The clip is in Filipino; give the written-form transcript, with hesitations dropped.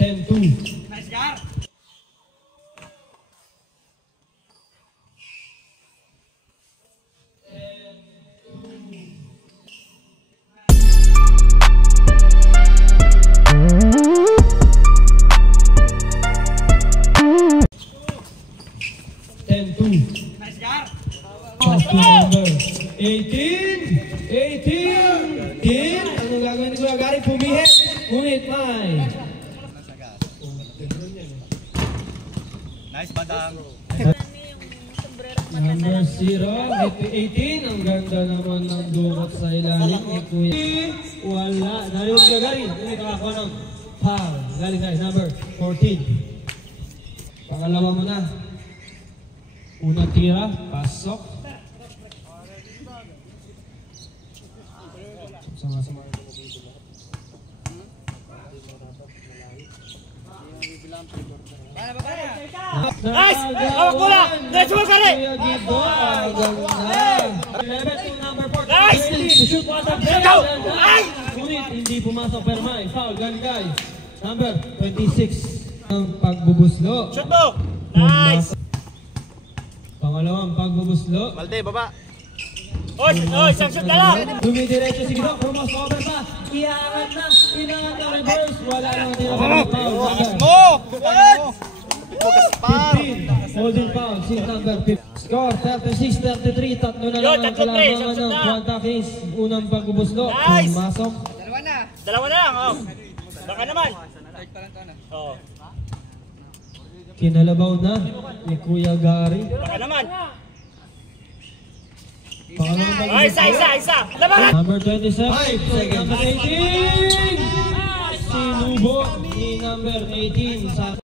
10-2. Nice, Gar! Nice, Gar! Pass to number 18. 18. Anong gagawin ni Kuya Gary? Pumihit. Ngunit may. Nice, Badang! Number 0. 18. Ang ganda naman ng dukot sa ilalim ni Kuya. Wala. Dali mo Kuya Gary. Hindi nakakuha ng foul. Galing guys. Number 14. Pangalawa mo na. Una tira. Pasok. Sama-sama. Nice! Hawak bola! Nice mo kare! Nice! Shoot mo at ang ngunit hindi pumasok pero may foul. Galing guys. Number 26. Ang pagbubuslo. Shoot mo! Nice! Pangalawang pagbubuslo. Balde, baba! Oy! Isang shoot na lang! Dumidiretso si Gidok. Cromos over pa. Iangat na. Inangat na reverse. Wala nang tinatawag foul. Mo! Good! 15. Holding foul. Si number 15. Score 36-33. Tatlo na lang ang kalamangan ng Quanta Kings. Unang pagbubuslo. Nice! Pumasok. Dalawa na lang, oh! Baka naman! Oo. Kinalabaw na ni Kuya Gary. Baka naman! Pangalawang Oh, pagbubuslo. isa! Laban! Number 27. Number 18. Sinubo ni number 18 sa